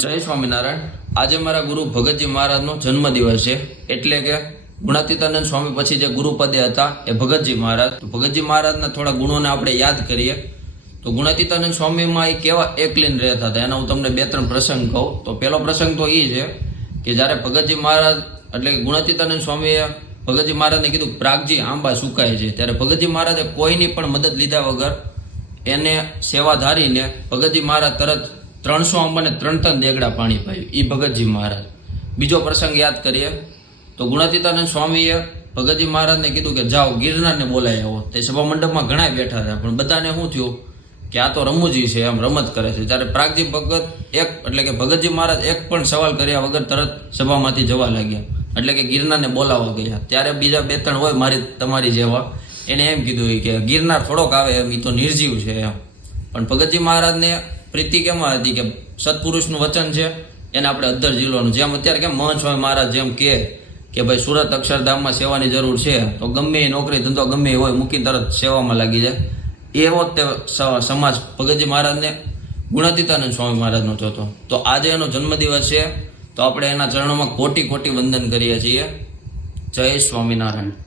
જય સ્વામિનારાયણ। આજે મારા ગુરુ ભગતજી મહારાજનો જન્મદિવસ છે, એટલે કે ગુણાતીતાનંદ સ્વામી પછી જે ગુરુપદે હતા એ ભગતજી મહારાજ। તો ભગતજી મહારાજના થોડા ગુણોને આપણે યાદ કરીએ તો ગુણાતીતાનંદ સ્વામીમાં એ કેવા એકલીન રહેતા હતા એના હું તમને બે ત્રણ પ્રસંગ કહું। તો પહેલો પ્રસંગ તો એ છે કે જ્યારે ભગતજી મહારાજ એટલે કે ગુણાતીતાનંદ સ્વામીએ ભગતજી મહારાજને કીધું પ્રાગજી આંબા સુકાય છે, ત્યારે ભગતજી મહારાજે કોઈની પણ મદદ લીધા વગર એને સેવા ધારીને ભગતજી મહારાજ તરત 300 આંબાને 3 દેગડા પાણી પાયું, એ ભગતજી મહારાજ। બીજો પ્રસંગ યાદ કરીએ તો ગુણાતીતાનંદ સ્વામીએ ભગતજી મહારાજને કીધું કે જાઓ ગિરનારને બોલાવી આવો। તે સભા મંડપમાં ઘણા બેઠા હતા, પણ બધાને શું થયું કે આ તો રમૂજી છે, એમ રમત કરે છે। ત્યારે પ્રાગજી ભગત એટલે કે ભગતજી મહારાજ એક પણ સવાલ કર્યા વગર તરત સભામાંથી જવા લાગ્યા, એટલે કે ગિરનારને બોલાવવા ગયા। ત્યારે બીજા બે ત્રણ હોય તમારી જેવા, એને એમ કીધું કે ગિરનાર થોડોક આવે એમ, એ તો નિર્જીવ છે એમ। પણ ભગતજી મહારાજને પ્રીતિ કેમાં હતી કે સત્પુરુષનું વચન છે એને આપણે અદ્ધર ઝીલવાનું। જેમ અત્યારે કેમ મહંત સ્વામી મહારાજ જેમ કે ભાઈ સુરત અક્ષરધામમાં સેવાની જરૂર છે તો ગમે એ નોકરી ધંધો ગમે એ હોય મૂકી તરત સેવામાં લાગી જાય, એવો તે સમાજ ભગતજી મહારાજને ગુણાતીતાનંદ સ્વામી મહારાજનો થતો। તો આજે એનો જન્મદિવસ છે, તો આપણે એના ચરણોમાં કોટી કોટી વંદન કરીએ છીએ। જય સ્વામિનારાયણ।